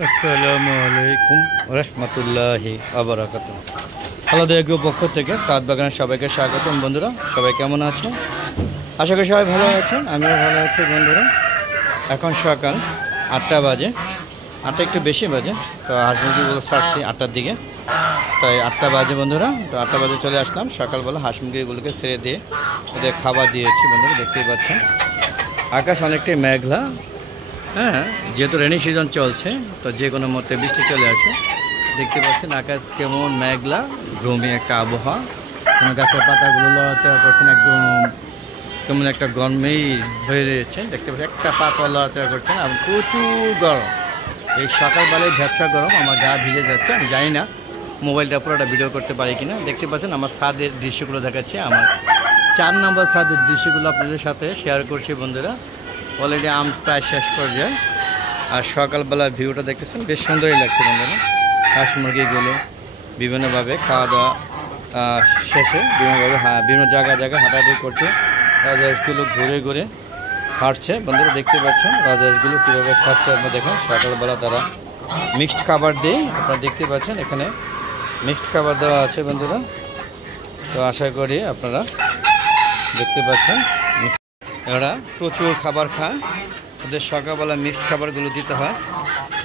আসসালামু আলাইকুম রহমতুল্লাহি আবরাকাতুহ। আলাদা এগ্রো পক্ষ থেকে কাঠ বাগানের সবাইকে স্বাগতম। বন্ধুরা সবাই কেমন আছেন? আশা করি সবাই ভালো আছেন, আমিও ভালো আছি। বন্ধুরা এখন সকাল 8টা বাজে, 8টা একটু বেশি বাজে। তো হাঁস মুরগিগুলো ছাড়ছি 8টার দিকে, তাই 8টা বাজে বন্ধুরা। তো 8টা বাজে চলে আসলাম সকালবেলা হাঁস মুরগিগুলোকে ছেড়ে দিয়ে ওদের খাবার দিয়েছি। বন্ধুরা দেখতেই পাচ্ছেন আকাশ অনেকটাই মেঘলা। হ্যাঁ, যেহেতু রেনি সিজন চলছে তো যে কোনো মতে বৃষ্টি চলে আসে। দেখতে পাচ্ছেন আকাশ কেমন মেঘলা, গ্রোমি একটা আবহাওয়া। কোনো গাছের পাতাগুলো লড়াচড়া করছেন, একদম কেমন একটা গরমেই হয়ে রয়েছে। দেখতে পাচ্ছেন একটা পাতা লড়াচড়া করছেন এবং প্রচুর গরম। এই সকালবেলায় ভ্যাবসা গরম, আমার গা ভিজে যাচ্ছে। আমি জানি না মোবাইলটা পুরোটা ভিডিও করতে পারি কিনা। দেখতে পাচ্ছেন আমার ছাদের দৃশ্যগুলো দেখাচ্ছে, আমার 4 নম্বর ছাদের দৃশ্যগুলো আপনাদের সাথে শেয়ার করছি। বন্ধুরা অলরেডি আম প্রায় শেষ পর্যায়ে, আর সকালবেলা ভিউটা দেখতেছেন বেশ সুন্দরই লাগছে। বন্ধুরা হাঁস মুরগিগুলো বিভিন্নভাবে খাওয়া দাওয়া শেষে বিভিন্নভাবে বিভিন্ন জায়গায় হাঁটাহাঁটি করছে। রাজহাঁসগুলো ঘুরে ঘুরে হাঁটছে। বন্ধুরা দেখতে পাচ্ছেন রাজহাঁসগুলো কীভাবে খাচ্ছে। আপনারা দেখুন সকালবেলা তারা মিক্সড খাবার দেয়। আপনারা দেখতে পাচ্ছেন এখানে মিক্সড খাবার দেওয়া আছে বন্ধুরা। তো আশা করি আপনারা দেখতে পাচ্ছেন এরা প্রচুর খাবার খায়। ওদের সকালবেলা মিক্সড খাবারগুলো দিতে হয়,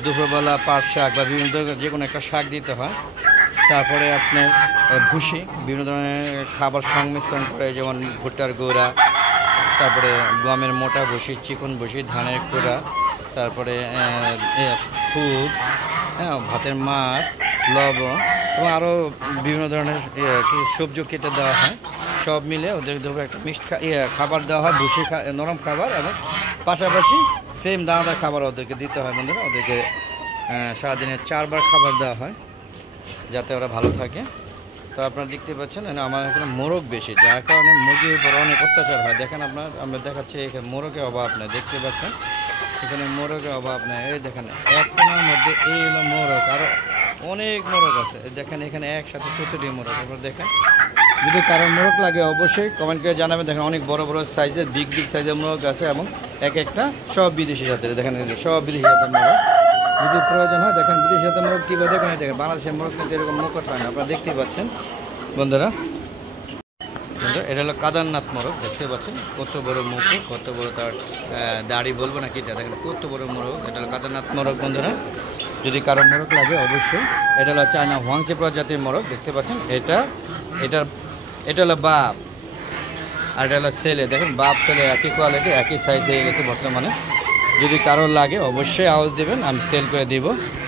দুপুরবেলা পাট শাক বা বিভিন্ন ধরনের যে কোনো একটা শাক দিতে হয়। তারপরে আপনার ভুসি, বিভিন্ন ধরনের খাবার সংমিশ্রণ করে, যেমন ভুট্টার গুঁড়া, তারপরে গমের মোটা ভুসি, চিকন ভুসি, ধানের কুড়া, তারপরে ফুড, হ্যাঁ, ভাতের মার, লবণ এবং আরও বিভিন্ন ধরনের সবজি কেটে দেওয়া হয়। সব মিলে ওদের ধরো একটা মিক্সড খাবার দেওয়া হয়, ভুসি নরম খাবার, এবং পাশাপাশি সেম দানাদার খাবার ওদেরকে দিতে হয়। বন্ধুরা ওদেরকে সারাদিনে 4 বার খাবার দেওয়া হয় যাতে ওরা ভালো থাকে। তো আপনারা দেখতে পাচ্ছেন আমার এখানে মোরগ বেশি, যার কারণে মুরগির উপর অনেক অত্যাচার হয়। দেখেন আমরা দেখাচ্ছি এখানে মোরগের অভাব নেই। দেখতে পাচ্ছেন এখানে মোরগের অভাব নেই। এই দেখেন এক কোণার মধ্যে এই হলো মোরগ, আরও অনেক মোরগ আছে। দেখেন এখানে একসাথে প্রতিটি মোরগ। আপনারা দেখেন, যদি কারোর মোরগ লাগে অবশ্যই কমেন্ট করে জানাবেন। দেখেন অনেক বড় বড় সাইজের বিগ সাইজের মোরগ আছে, এবং এক একটা সব বিদেশি জাতের। দেখেন সব বিদেশি জাতের মোরগ। যদি প্রয়োজন হয় দেখেন বিদেশি জাতের মোরগ কীভাবে দেখেন। দেখেন বাংলাদেশের মোরগ কিন্তু এরকম মুকুট হয় না। আপনারা দেখতেই পাচ্ছেন বন্ধুরা। এটা হলো কাদারনাথ মোরগ। দেখতে পাচ্ছেন কত বড় মুকুট, কত বড় তার দাড়ি বলবো না কি, দেখেন কত বড় মোরগ। এটা হলো কাদারনাথ মোরগ। বন্ধুরা যদি কারো মোরগ লাগে অবশ্যই। এটা হলো চায়না হোয়াংচি প্রজাতির মোরগ। দেখতে পাচ্ছেন এটা হলো বাপ, আর এটা হলো ছেলে। দেখেন বাপ ছেলে একই কোয়ালিটি, একই সাইজ হয়ে গেছে বর্তমানে। যদি কারো লাগে অবশ্যই আওয়াজ দেবেন, আমি সেল করে দিব।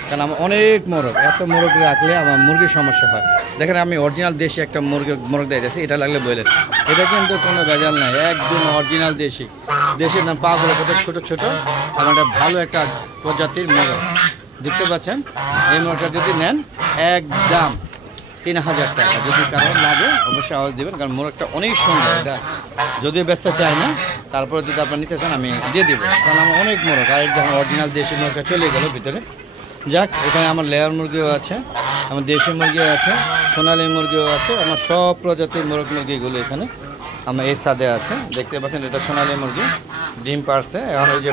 কারণ আমার অনেক মোরগ, এত মোরগ রাখলে আমার মুরগির সমস্যা হয়। দেখেন আমি অরিজিনাল দেশি একটা মোরগ দিয়ে যাচ্ছি, এটা লাগলে বললেন। এটা কিন্তু কোনো ভেজাল নাই, একদম অরিজিনাল দেশির নাম পাগুলো কত ছোটো ছোটো, এবং এটা ভালো একটা প্রজাতির মোরগ। দেখতে পাচ্ছেন এই মোরগটা যদি নেন একদম 3000 টাকা। যদি কারো লাগে অবশ্যই আওয়াজ দেবেন, কারণ মোরগটা অনেক সুন্দর। এটা যদিও ব্যস্ত চাই না, তারপরে যদি আপনারা নিতে চান আমি দিয়ে দেবো। কারণ আমার অনেক মোরগ, আর যখন অরিজিনাল দেশি মোরগটা চলে গেল ভিতরে। যাক, এখানে আমার লেয়ার মুরগিও আছে, আমার দেশি মুরগিও আছে, সোনালি মুরগিও আছে। আমার সব প্রজাতির মুরগিগুলো এখানে আমার এই ছাদে আছে। দেখতে পাচ্ছেন এটা সোনালি মুরগি, ডিম পারছে। এখন ওই যে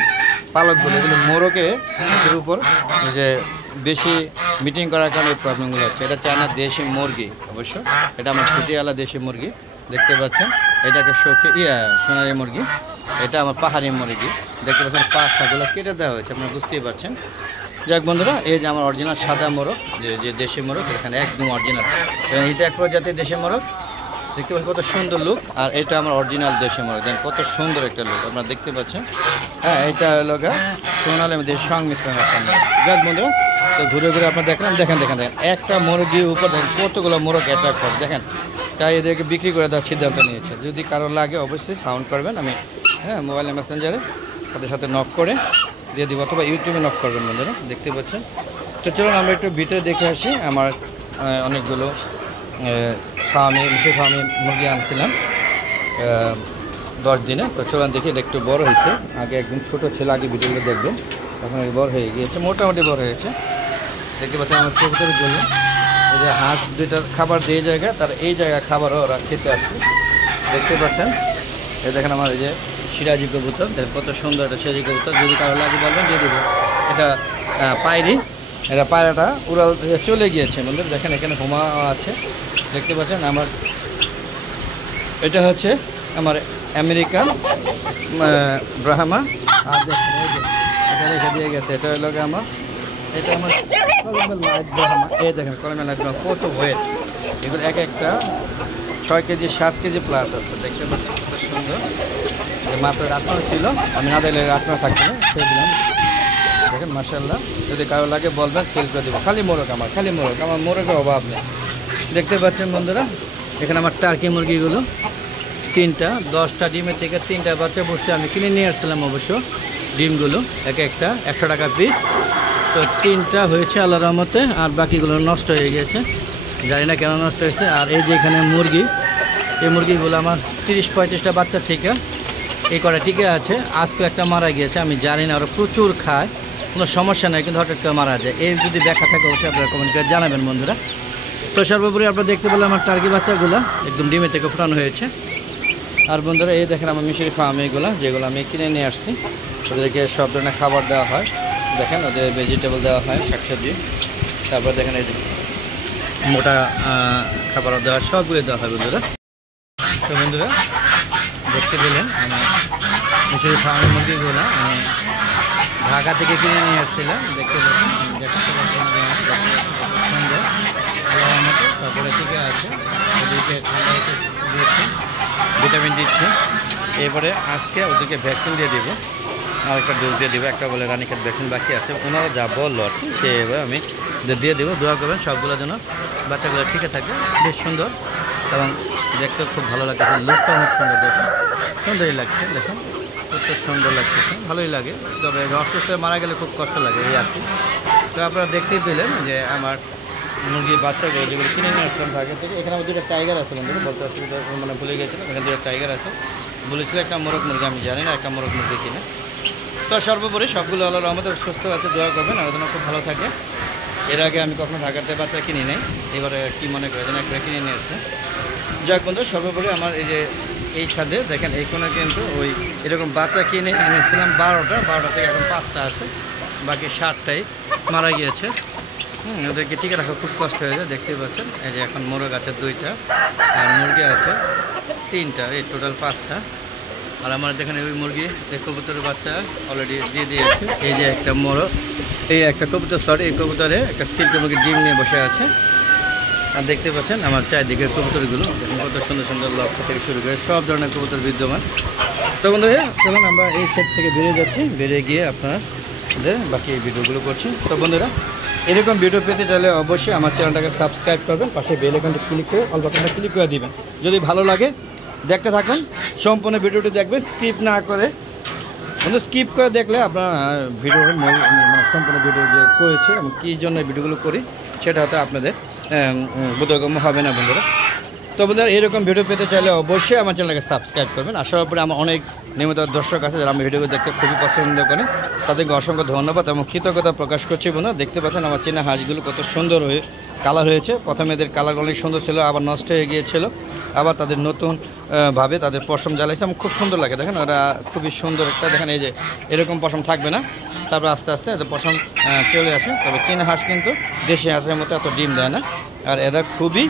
পালকগুলো, এগুলো মোরগের উপর যে বেশি মিটিং করার কারণে এই প্রবলেমগুলো হচ্ছে। এটা চায়না দেশি মুরগি অবশ্য, এটা আমার ছুটিওয়ালা দেশি মুরগি। দেখতে পাচ্ছেন এটাকে সোনালি মুরগি, এটা আমার পাহাড়ি মুরগি। দেখতে পাচ্ছেন পাখাগুলো কেটে দেওয়া হয়েছে, আপনারা বুঝতেই পারছেন। যাক বন্ধুরা, এই যে আমার অরিজিনাল সাদা মোরগ, যে দেশি মোরগ, এখানে একদম অরিজিনাল। এটা এক প্রজাতির দেশি মোরগ। দেখতে পাচ্ছেন কত সুন্দর লুক। আর এটা আমার অরিজিনাল দেশি মোরগ, দেখেন কত সুন্দর একটা লুক, আপনারা দেখতে পাচ্ছেন। হ্যাঁ, এটা হলো সোনালি দেশ সংমিশ্রণ একটা মোরগ। যাক বন্ধুরা, তো ঘুরে ঘুরে আপনারা দেখেন একটা মুরগির উপর দেখেন কতগুলো মোরগ অ্যাটাক করে। দেখেন, তাই এদেরকে বিক্রি করে দেওয়ার সিদ্ধান্ত নিয়েছে। যদি কারো লাগে অবশ্যই সাউন্ড করবেন, আমি মোবাইল মেসেঞ্জারে তাদের সাথে নক করে দিয়ে দিব, অথবা ইউটিউবে নক করবেন। বন্ধুরা দেখতে পাচ্ছেন। তো চলুন আমরা একটু ভিতরে দেখে আসি। আমার অনেকগুলো ফার্মে মুরগি আনছিলাম 10 দিনে। তো চলুন দেখি, এটা একটু বড় হয়েছে। আগে একদম ছোটো ছিল, আগে ভিডিওগুলো দেখবেন, এখন বড় হয়ে গিয়েছে, মোটামুটি বড় হয়েছে। দেখতে পাচ্ছেন আমার চোখের জন্য এই যে হাঁস দুইটার খাবার দিয়ে জায়গা, তার এই জায়গায় খাবারও ওরা খেতে আসছে। দেখতে পাচ্ছেন এই দেখেন আমার এই যে সিরাজি কবুতর, দেখেন কত সুন্দর একটা সিরাজি কবুতর। যদি কারো লাগে বলবেন দিয়ে দেবো। এটা পায়রি এরা পায়রাটা উড়াল চলে গিয়েছে বন্ধুরা। দেখেন এখানে হোমা আছে, দেখতে পাচ্ছেন। আমার এটা হচ্ছে আমার আমেরিকান ব্রাহ্মা। আর দেখেন এটা রেখে দিয়ে গেছে, এটা হলো আমার, এটা আমার কলমের লাইট ব্রাহ্মা। এই দেখেন কলমের লাইট ব্রাহ্মা কত ওয়েট, এগুলো এক একটা 6 কেজি 7 কেজি প্লাস আছে, দেখতে পাচ্ছেন কত সুন্দর। মাত্র রাখনা ছিল, আমি না দিলে রাখনা থাকবে না, সেই দিলাম। দেখেন মাশাআল্লাহ, যদি কারো লাগে বলবেন সেল করে দেবো। খালি মোরগ, আমার মোরগের অভাব নেই। দেখতে পাচ্ছেন বন্ধুরা, এখানে আমার টার্কি মুরগিগুলো 3টা 10টা ডিমের থেকে 3টা বাচ্চা বসছে। আমি কিনে নিয়ে আসছিলাম অবশ্য ডিমগুলো, এক একটা 100 টাকা পিস। তো 3টা হয়েছে আল্লাহর রহমতে, আর বাকিগুলো নষ্ট হয়ে গেছে, জানি না কেন নষ্ট হয়েছে। আর এই যে এখানে মুরগি, এই মুরগিগুলো আমার 30-35টা বাচ্চা থেকে এই কটা টিকে আছে। আজকে একটা মারা গিয়েছে, আমি জানি না, ওরা প্রচুর খায়, কোনো সমস্যা নেই, কিন্তু হঠাৎ করে মারা যায়। এই যদি দেখা থাকে অবশ্যই আপনারা কমেন্ট করে জানাবেন বন্ধুরা। তো সর্বোপরি আপনারা দেখতে পেলাম আমার টার্কি বাচ্চাগুলো একদম ডিমে থেকে ফোটানো হয়েছে। আর বন্ধুরা এই দেখেন আমার মিশরি ফার্ম, এইগুলো যেগুলো আমি কিনে নিয়ে আসছি, ওদেরকে সব ধরনের খাবার দেওয়া হয়। দেখেন ওদের ভেজিটেবল দেওয়া হয়, শাকসবজি, তারপর দেখেন এই মোটা খাবার দেওয়া, সবগুলো দেওয়া হয় বন্ধুরা। তো বন্ধুরা দেখতে পেলেন আমি মিশরি ফার্মের মুরগিগুলো আমি ঢাকা থেকে কিনে নিয়ে আসছিলাম। দেখতে পাচ্ছেন সুন্দর, আল্লাহর মতো সকলে থেকে আছে। ওদেরকে ঠান্ডা দিয়েছি, ভিটামিন দিচ্ছি। এরপরে আজকে ওদেরকে ভ্যাকসিন দিয়ে দেবো, আর একটা ডোজ দিয়ে দেবো, একটা বলে রানীক্ষেত ভ্যাকসিন বাকি আছে, ওনারা যা বললো আর কি সেভাবে আমি দিয়ে দেবো। দোয়া করবেন সবগুলো যেন বাচ্চাগুলো ঠিকই থাকে। বেশ সুন্দর এবং দেখতে খুব ভালো লাগছে, লুকটা অনেক সুন্দর, দেখুন সুন্দরই লাগছে, দেখুন কত সুন্দর লাগছে, ভালোই লাগে। তবে অসুস্থ মারা গেলে খুব কষ্ট লাগে এই আর কি। তো আপনারা দেখতেই পেলেন যে আমার মুরগির বাচ্চাগুলো যেগুলো কিনে নিয়ে আসলাম ঢাকা থেকে। এখানে আমার 2টা টাইগার আছে বন্ধুরা, বলতে অসুবিধা মানে ভুলে গেছিলাম, এখানে 2টা টাইগার আছে। বলেছিল একটা মোরগ মুরগি, আমি জানি না একটা মোরগ মুরগি কিনে। তো সর্বোপরি সবগুলো আল্লাহর রহমতে সুস্থ আছে, দোয়া করবেন আর যেন খুব ভালো থাকে। এর আগে আমি কখনো ঢাকাতে বাচ্চা কিনি নাই, এবারে কী মনে করে যেন একবার কিনে নিয়ে আসছে। যাক বন্ধু, সর্বোপরি আমার এই যে এই ছাদে দেখেন এই কোণে কিন্তু ওই এরকম বাচ্চা কিনে এনেছিলাম 12টা থেকে এখন 5টা আছে, বাকি 7টাই মারা গিয়েছে। ওদেরকে টিকে রাখা খুব কষ্ট হয়ে যায়, দেখতেই পাচ্ছেন। এই যে এখন মোরগ আছে 2টা আর মুরগি আছে 3টা, এই টোটাল 5টা। আর আমার দেখেন ওই মুরগি, এই কবুতরের বাচ্চা অলরেডি দিয়ে দিয়েছে। এই যে একটা মোরগ, এই একটা কবুতর, সরি এই কবুতরে একটা সিল্কের মুরগি ডিম নিয়ে বসে আছে। আর দেখতে পাচ্ছেন আমার চারিদিকে কবুতরগুলো দেখুন কত সুন্দর সুন্দর, লক্ষ্য থেকে শুরু করে সব ধরনের কবুতর বিদ্যমান। তো বন্ধু চলুন আমরা এই সেট থেকে বেরিয়ে যাচ্ছি, বেরিয়ে গিয়ে আপনাদের বাকি ভিডিওগুলো করছি। তো বন্ধুরা এরকম ভিডিও পেতে চাইলে অবশ্যই আমার চ্যানেলটাকে সাবস্ক্রাইব করবেন, পাশে বেল আইকনটা ক্লিক করে অল বাটনটা ক্লিক করে দিবেন। যদি ভালো লাগে দেখতে থাকুন, সম্পূর্ণ ভিডিওটি দেখবেন, স্কিপ না করে। বন্ধু স্কিপ করে দেখলে আপনার ভিডিও সম্পূর্ণ ভিডিও যে করেছে এবং কী জন্য ভিডিওগুলো করি সেটা হয়তো আপনাদের বোধগম্য হবে না বন্ধুরা। তো বন্ধুরা এরকম ভিডিও পেতে চাইলে অবশ্যই আমার চ্যানেলকে সাবস্ক্রাইব করবেন। আসার পরে আমার অনেক নিয়মিত দর্শক আছে যারা আমার ভিডিওগুলো দেখতে খুবই পছন্দ করে, তাদেরকে অসংখ্য ধন্যবাদ এবং কৃতজ্ঞতা প্রকাশ করছি বন্ধুরা। দেখতে পাচ্ছেন আমার চীনা হাঁসগুলো কত সুন্দর হয়ে কালার হয়েছে। প্রথমে এদের কালার অনেক সুন্দর ছিল, আবার নষ্ট হয়ে গিয়েছিল, আবার তাদের নতুন ভাবে তাদের পশম জ্বালাইছে, আমার খুব সুন্দর লাগে। দেখেন ওরা খুবই সুন্দর একটা, দেখেন এই যে এরকম পশম থাকবে না, তারপর আস্তে আস্তে এদের পশম চলে আসে। তবে চীনা হাঁস কিন্তু দেশি হাঁসের মতো এত ডিম দেয় না, আর এরা খুবই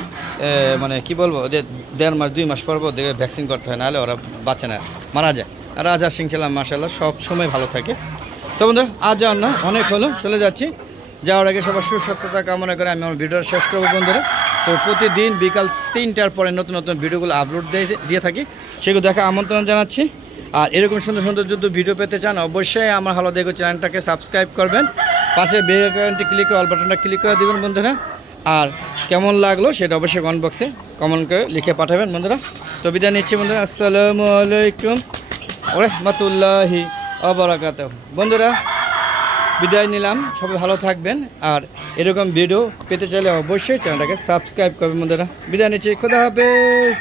মানে কি বলবো, ওদের 1.5 মাস 2 মাস পর ওদের ভ্যাকসিন করতে হয়, নাহলে ওরা বাঁচে না, মারা যায়। আর রাজহাঁস সিংচালাম মাশাআল্লাহ সব সময় ভালো থাকে। তো বন্ধুরা আজ আর না, অনেক হলো, চলে যাচ্ছি। যাওয়ার আগে সবার সুস্বাস্থ্যতা কামনা করে আমি আমার ভিডিওটা শেষ করবো বন্ধুরা। তো প্রতিদিন বিকাল 3টার পরে নতুন নতুন ভিডিওগুলো আপলোড দিয়ে থাকি, সেগুলো দেখা আমন্ত্রণ জানাচ্ছি। আর এরকম সুন্দর সুন্দর যদি ভিডিও পেতে চান অবশ্যই আমার হলো দেখো চ্যানেলটাকে সাবস্ক্রাইব করবেন, পাশে বেল আইকনটি ক্লিক করে অল বাটনটা ক্লিক করে দেবেন বন্ধুরা। আর কেমন লাগলো সেটা অবশ্যই কমেন্ট বক্সে কমেন্ট করে লিখে পাঠাবেন বন্ধুরা। তো বিদায় নিচ্ছি বন্ধুরা, আসসালামু আলাইকুম ওয়া রাহমাতুল্লাহি ওয়া বারাকাতুহু। বন্ধুরা বিদায় নিলাম, সবাই ভালো থাকবেন। আর এরকম ভিডিও পেতে চাইলে অবশ্যই চ্যানেলটাকে সাবস্ক্রাইব করবেন বন্ধুরা। বিদায় নিচ্ছি, খোদা হাফেজ।